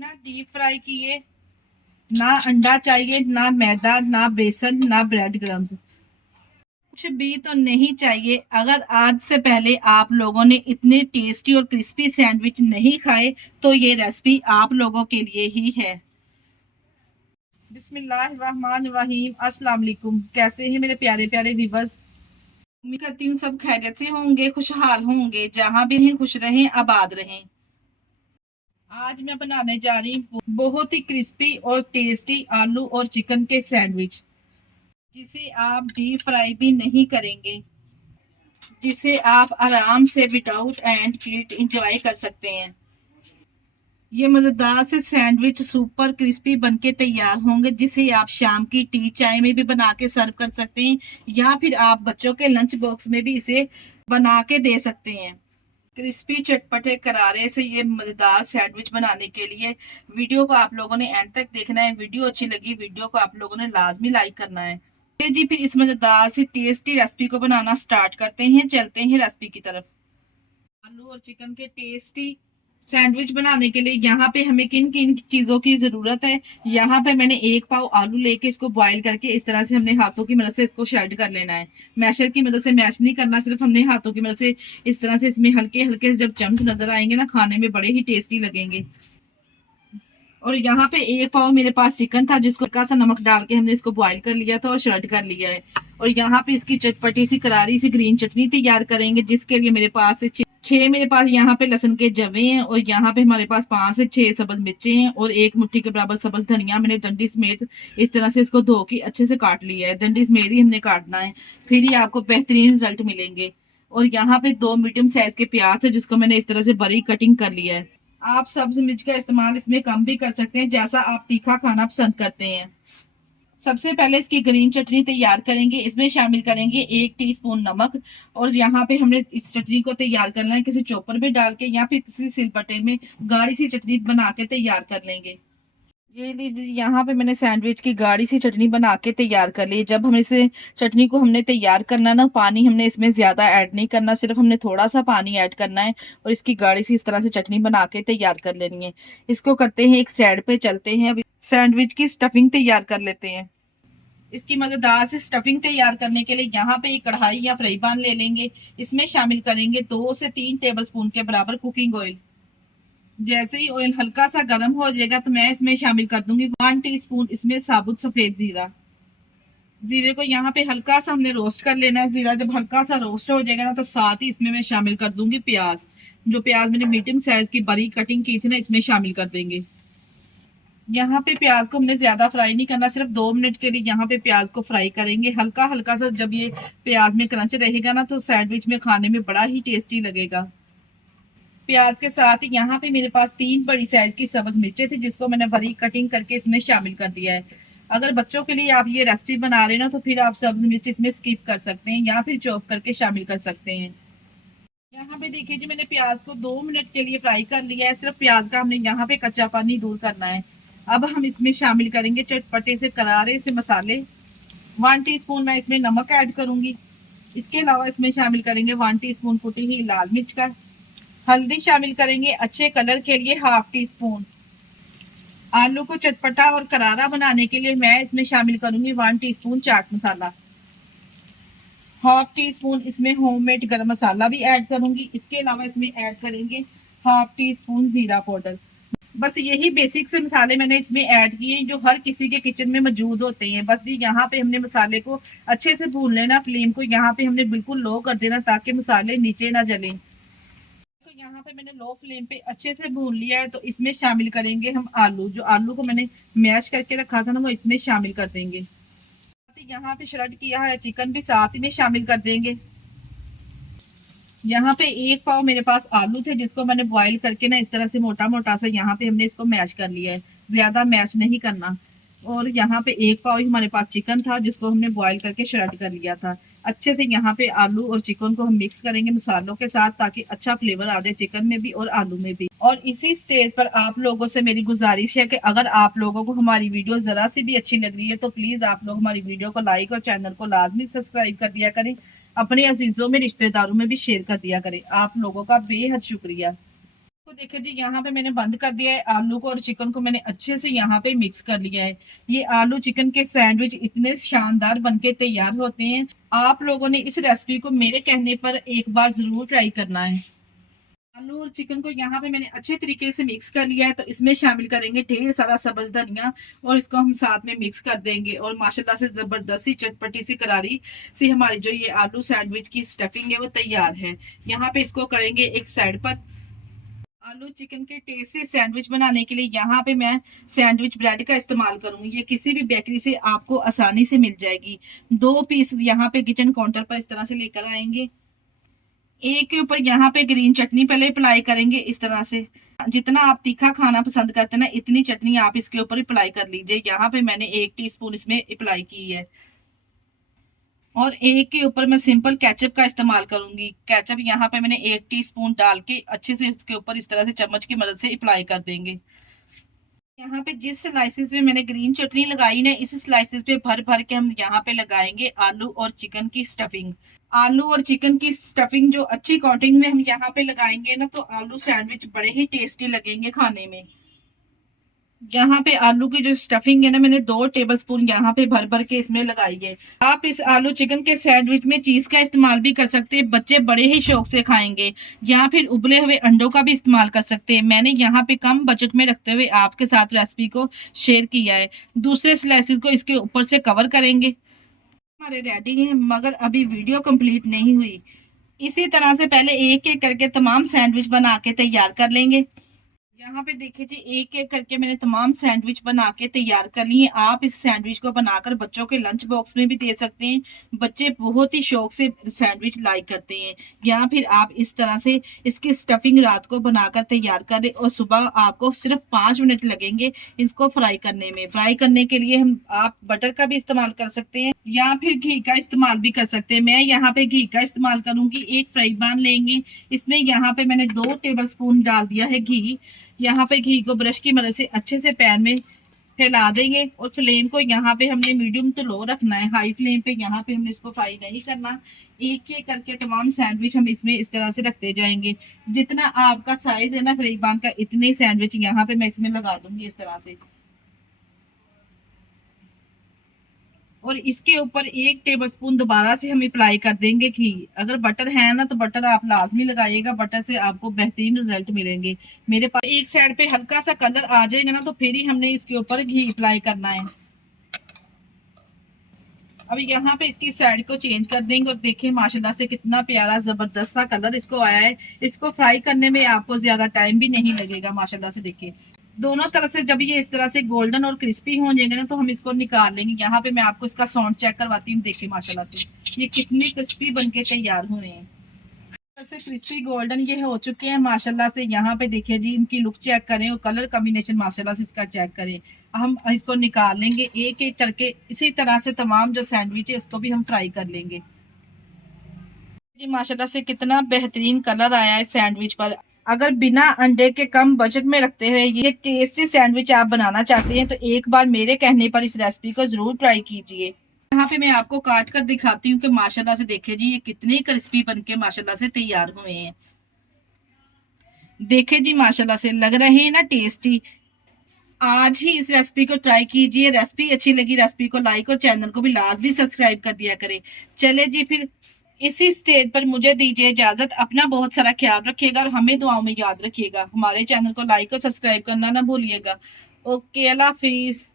ना deep fry किए, ना अंडा चाहिए, ना मैदा, ना बेसन, ना ब्रेड क्रम्स, कुछ भी तो नहीं चाहिए। अगर आज से पहले आप लोगों ने इतने टेस्टी और क्रिस्पी सैंडविच नहीं खाए तो ये रेसिपी आप लोगों के लिए ही है। बिस्मिल्लाहिर्रहमानिर्रहीम। अस्सलाम वालेकुम। कैसे हैं मेरे प्यारे प्यारे व्यूवर्स? उम्मीद करती हूँ सब खैरियत से होंगे, खुशहाल होंगे, जहां भी रहें खुश रहें, आबाद रहें। आज मैं बनाने जा रही हूँ बहुत ही क्रिस्पी और टेस्टी आलू और चिकन के सैंडविच, जिसे आप डीप फ्राई भी नहीं करेंगे, जिसे आप आराम से विदाउट एंड गिल्ट एंजॉय कर सकते हैं। ये मजेदार से सैंडविच सुपर क्रिस्पी बनके तैयार होंगे, जिसे आप शाम की टी चाय में भी बना के सर्व कर सकते हैं, या फिर आप बच्चों के लंच बॉक्स में भी इसे बना के दे सकते हैं। क्रिस्पी चटपटे करारे से ये मजेदार सैंडविच बनाने के लिए वीडियो को आप लोगों ने एंड तक देखना है। वीडियो अच्छी लगी, वीडियो को आप लोगों ने लाजमी लाइक करना है। जी, फिर इस मजेदार सी टेस्टी रेसिपी को बनाना स्टार्ट करते हैं। चलते हैं रेसिपी की तरफ। आलू और चिकन के टेस्टी सैंडविच बनाने के लिए यहाँ पे हमें किन किन चीजों की जरूरत है। यहाँ पे मैंने 1 पाव आलू लेके इसको बॉईल करके इस तरह से हमने हाथों की मदद से इसको श्रेड कर लेना है। मैशर की मदद से मैश नहीं करना, सिर्फ हमने हाथों की मदद से इस तरह से इसमें हल्के हल्के जब चम्स नजर आएंगे ना, खाने में बड़े ही टेस्टी लगेंगे। और यहाँ पे 1 पाव मेरे पास चिकन था, जिसको हल्का सा नमक डाल के हमने इसको बॉईल कर लिया था और श्रेड कर लिया है। और यहाँ पे इसकी चटपटी सी करारी सी ग्रीन चटनी तैयार करेंगे, जिसके लिए मेरे पास छह मेरे पास यहाँ पे लहसुन के जवे हैं, और यहाँ पे हमारे पास 5 से 6 सब्ज मिर्चे हैं, और 1 मुट्ठी के बराबर सब्ज धनिया मैंने डंडी समेत इस तरह से इसको धो के अच्छे से काट लिया है। डंडी समेत ही हमने काटना है, फिर ही आपको बेहतरीन रिजल्ट मिलेंगे। और यहाँ पे 2 मीडियम साइज के प्याज है, जिसको मैंने इस तरह से बारीक कटिंग कर लिया है। आप सब्ज मिर्च का इस्तेमाल इसमें कम भी कर सकते हैं, जैसा आप तीखा खाना पसंद करते हैं। सबसे पहले इसकी ग्रीन चटनी तैयार करेंगे। इसमें शामिल करेंगे 1 टीस्पून नमक, और यहाँ पे हमने इस चटनी को तैयार करना है किसी चॉपर में डाल के, या फिर किसी सिलबट्टे में गाढ़ी सी चटनी बना के तैयार कर लेंगे। ये लीजिए, यहाँ पे मैंने सैंडविच की गाढ़ी सी चटनी बना के तैयार कर ली। जब हम इसे चटनी को हमने तैयार करना ना, पानी हमने इसमें ज्यादा ऐड नहीं करना, सिर्फ हमने थोड़ा सा पानी ऐड करना है, और इसकी गाढ़ी सी इस तरह से चटनी बना के तैयार कर लेनी है। इसको करते हैं एक साइड पे, चलते हैं अभी सैंडविच की स्टफिंग तैयार कर लेते हैं। इसकी मजेदार से स्टफिंग तैयार करने के लिए यहाँ पे एक कढ़ाई या फ्राई पैन ले लेंगे। इसमें शामिल करेंगे 2 से 3 टेबलस्पून के बराबर कुकिंग ऑयल। जैसे ही ऑयल हल्का सा गर्म हो जाएगा तो मैं इसमें शामिल कर दूंगी 1 टीस्पून इसमें साबुत सफेद जीरा। जीरे को यहाँ पे हल्का सा हमने रोस्ट कर लेना है। जीरा जब हल्का सा रोस्ट हो जाएगा ना, तो साथ ही इसमें मैं शामिल कर दूंगी प्याज। जो प्याज मैंने मीडियम साइज की बारीक कटिंग की थी ना, इसमें शामिल कर देंगे। यहाँ पे प्याज को हमने ज्यादा फ्राई नहीं करना, सिर्फ 2 मिनट के लिए यहाँ पे प्याज को फ्राई करेंगे हल्का हल्का सा। जब ये प्याज में क्रंच रहेगा ना, तो सैंडविच में खाने में बड़ा ही टेस्टी लगेगा। प्याज के साथ ही यहाँ पे मेरे पास 3 बड़ी साइज की सब्ज मिर्चें थी, जिसको मैंने बारीक कटिंग करके इसमें शामिल कर दिया है। अगर बच्चों के लिए आप ये रेसिपी बना रहे ना, तो फिर आप सब्ज मिर्च इसमें स्किप कर सकते हैं, या फिर चॉप करके शामिल कर सकते हैं। यहाँ पे देखिए जी, मैंने प्याज को 2 मिनट के लिए फ्राई कर लिया है। सिर्फ प्याज का हमने यहाँ पे कच्चा पानी दूर करना है। अब हम इसमें शामिल करेंगे चटपटे से करारे से मसाले। 1 टीस्पून मैं इसमें नमक ऐड करूंगी। इसके अलावा इसमें शामिल करेंगे 1 टीस्पून कुटी हुई लाल मिर्च का। हल्दी शामिल करेंगे अच्छे कलर के लिए 1/2 टीस्पून। आलू को चटपटा और करारा बनाने के लिए मैं इसमें शामिल करूंगी 1 टीस्पून चाट मसाला। 1/2 टीस्पून इसमें होममेड गरम मसाला भी ऐड करूंगी। इसके अलावा इसमें ऐड करेंगे 1/2 टीस्पून जीरा पाउडर। बस यही बेसिक से मसाले मैंने इसमें ऐड किए, जो हर किसी के किचन में मौजूद होते हैं। बस जी, यहाँ पे हमने मसाले को अच्छे से भून लेना। फ्लेम को यहाँ पे हमने बिल्कुल लो कर देना, ताकि मसाले नीचे ना जलें। तो यहाँ पे मैंने लो फ्लेम पे अच्छे से भून लिया है। तो इसमें शामिल करेंगे हम आलू। जो आलू को मैंने मैश करके रखा था ना, वो इसमें शामिल कर देंगे। यहाँ पे श्रेड किया है चिकन भी साथ ही में शामिल कर देंगे। यहाँ पे 1 पाव मेरे पास आलू थे, जिसको मैंने बॉईल करके ना इस तरह से मोटा मोटा सा यहाँ पे हमने इसको मैश कर लिया है, ज्यादा मैश नहीं करना। और यहाँ पे 1 पाव ही हमारे पास चिकन था, जिसको हमने बॉईल करके श्रेड कर लिया था। अच्छे से यहाँ पे आलू और चिकन को हम मिक्स करेंगे मसालों के साथ, ताकि अच्छा फ्लेवर आ जाए चिकन में भी और आलू में भी। और इसी स्टेज पर आप लोगों से मेरी गुजारिश है कि अगर आप लोगों को हमारी वीडियो जरा सी भी अच्छी लग रही है, तो प्लीज आप लोग हमारी वीडियो को लाइक और चैनल को लाजमी सब्सक्राइब कर दिया करें। अपने अजीजों में रिश्तेदारों में भी शेयर कर दिया करें। आप लोगों का बेहद शुक्रिया। तो देखिए जी यहाँ पे मैंने बंद कर दिया है आलू को, और चिकन को मैंने अच्छे से यहाँ पे मिक्स कर लिया है। ये आलू चिकन के सैंडविच इतने शानदार बनके तैयार होते हैं। आप लोगों ने इस रेसिपी को मेरे कहने पर एक बार जरूर ट्राई करना है। आलू और चिकन को यहाँ पे मैंने अच्छे तरीके से मिक्स कर लिया है, तो इसमें शामिल करेंगे ढेर सारा सब्ज धनिया, और इसको हम साथ में मिक्स कर देंगे। और माशाल्लाह से जबरदस्त सी चटपटी सी करारी सी हमारी जो ये आलू सैंडविच की स्टफिंग है वो तैयार है। यहाँ पे इसको करेंगे एक साइड पर। आलू चिकन के टेस्टी सैंडविच बनाने के लिए यहाँ पे मैं सैंडविच ब्रेड का इस्तेमाल करूंगी। ये किसी भी बेकरी से आपको आसानी से मिल जाएगी। 2 पीस यहाँ पे किचन काउंटर पर इस तरह से लेकर आएंगे। एक के ऊपर यहाँ पे ग्रीन चटनी पहले अप्लाई करेंगे इस तरह से। जितना आप तीखा खाना पसंद करते हैं ना, इतनी चटनी आप इसके ऊपर अप्लाई कर लीजिए। यहाँ पे मैंने 1 टीस्पून इसमें अप्लाई की है। और एक के ऊपर मैं सिंपल केचप का इस्तेमाल करूंगी। केचप यहाँ पे मैंने 1 टीस्पून डाल के अच्छे से इसके ऊपर इस तरह से चम्मच की मदद से अप्लाई कर देंगे। यहाँ पे जिस स्लाइसिस में मैंने ग्रीन चटनी लगाई ना, इस स्लाइसिस पे भर भर के हम यहाँ पे लगाएंगे आलू और चिकन की स्टफिंग। आलू और चिकन की स्टफिंग जो अच्छी कोटिंग में हम यहाँ पे लगाएंगे ना, तो आलू सैंडविच बड़े ही टेस्टी लगेंगे खाने में। यहाँ पे आलू की जो स्टफिंग है ना, मैंने 2 टेबलस्पून यहाँ पे भर भर के इसमें लगाई है। आप इस आलू चिकन के सैंडविच में चीज का इस्तेमाल भी कर सकते हैं, बच्चे बड़े ही शौक से खाएंगे। या फिर उबले हुए अंडों का भी इस्तेमाल कर सकते हैं। मैंने यहाँ पे कम बजट में रखते हुए आपके साथ रेसिपी को शेयर किया है। दूसरे स्लाइसिस को इसके ऊपर से कवर करेंगे। हमारे रेडी है, मगर अभी वीडियो कंप्लीट नहीं हुई। इसी तरह से पहले एक एक करके तमाम सैंडविच बना के तैयार कर लेंगे। यहाँ पे देखिए जी, एक एक करके मैंने तमाम सैंडविच बना के तैयार कर लिए। आप इस सैंडविच को बनाकर बच्चों के लंच बॉक्स में भी दे सकते हैं। बच्चे बहुत ही शौक से सैंडविच लाइक करते हैं। या फिर आप इस तरह से इसकी स्टफिंग रात को बनाकर तैयार करें, और सुबह आपको सिर्फ 5 मिनट लगेंगे इसको फ्राई करने में। फ्राई करने के लिए हम आप बटर का भी इस्तेमाल कर सकते हैं, या फिर घी का इस्तेमाल भी कर सकते हैं। मैं यहाँ पे घी का इस्तेमाल करूंगी। एक फ्राई पैन लेंगे, इसमें यहाँ पे मैंने 2 टेबलस्पून डाल दिया है घी। यहाँ पे घी को ब्रश की मदद से अच्छे से पैन में फैला देंगे, और फ्लेम को यहाँ पे हमने मीडियम टू लो रखना है। हाई फ्लेम पे यहाँ पे हमने इसको फ्राई नहीं करना। एक एक करके तमाम सैंडविच हम इसमें इस तरह से रखते जाएंगे। जितना आपका साइज है ना फ्राई पैन का, इतने सैंडविच यहाँ पे मैं इसमें लगा दूंगी इस तरह से। और इसके ऊपर 1 टेबलस्पून दोबारा से हम अप्लाई कर देंगे घी। अगर बटर है ना, तो बटर आप लाजमी लगाइएगा। बटर से आपको बेहतरीन रिजल्ट मिलेंगे। मेरे पास एक साइड पे हल्का सा कलर आ जाएगा ना, तो फिर ही हमने इसके ऊपर घी अप्लाई करना है। अब यहाँ पे इसकी साइड को चेंज कर देंगे, और देखिए माशाल्लाह से कितना प्यारा जबरदस्त सा कलर इसको आया है। इसको फ्राई करने में आपको ज्यादा टाइम भी नहीं लगेगा। माशाल्लाह से देखिए, दोनों तरफ से जब ये इस तरह से गोल्डन और क्रिस्पी हो जाएंगे ना, तो हम इसको निकाल लेंगे। यहाँ पे मैं आपको इसका साउंड चेक करवाती हूँ। देखिए माशाल्लाह से ये कितने क्रिस्पी बनके तैयार हुए हैं। से क्रिस्पी गोल्डन ये हो चुके हैं माशाल्लाह से। यहाँ पे देखिए जी, इनकी लुक चेक करें और कलर कॉम्बिनेशन माशाल्लाह से इसका चेक करें। हम इसको निकाल लेंगे एक एक करके। इसी तरह से तमाम जो सैंडविच है उसको भी हम फ्राई कर लेंगे। जी माशाल्लाह से कितना बेहतरीन कलर आया है सैंडविच पर। अगर बिना अंडे के कम बजट में रखते हुए ये टेस्टी सैंडविच आप बनाना चाहते हैं, तो एक बार मेरे कहने पर इस रेसिपी को जरूर ट्राई कीजिए। यहाँ पे मैं आपको काट कर दिखाती हूँ कि माशाल्लाह से देखिए जी, ये कितने क्रिस्पी बनके माशाल्लाह से तैयार हुए हैं। देखे जी माशाल्लाह से लग रहे हैं ना टेस्टी। आज ही इस रेसिपी को ट्राई कीजिए। रेसिपी अच्छी लगी, रेसिपी को लाइक और चैनल को भी लाजमी सब्सक्राइब कर दिया करें। चले जी फिर इसी स्टेज पर मुझे दीजिए इजाजत। अपना बहुत सारा ख्याल रखिएगा, और हमें दुआओं में याद रखिएगा। हमारे चैनल को लाइक और सब्सक्राइब करना ना भूलिएगा। ओके, अल्लाह हाफिज।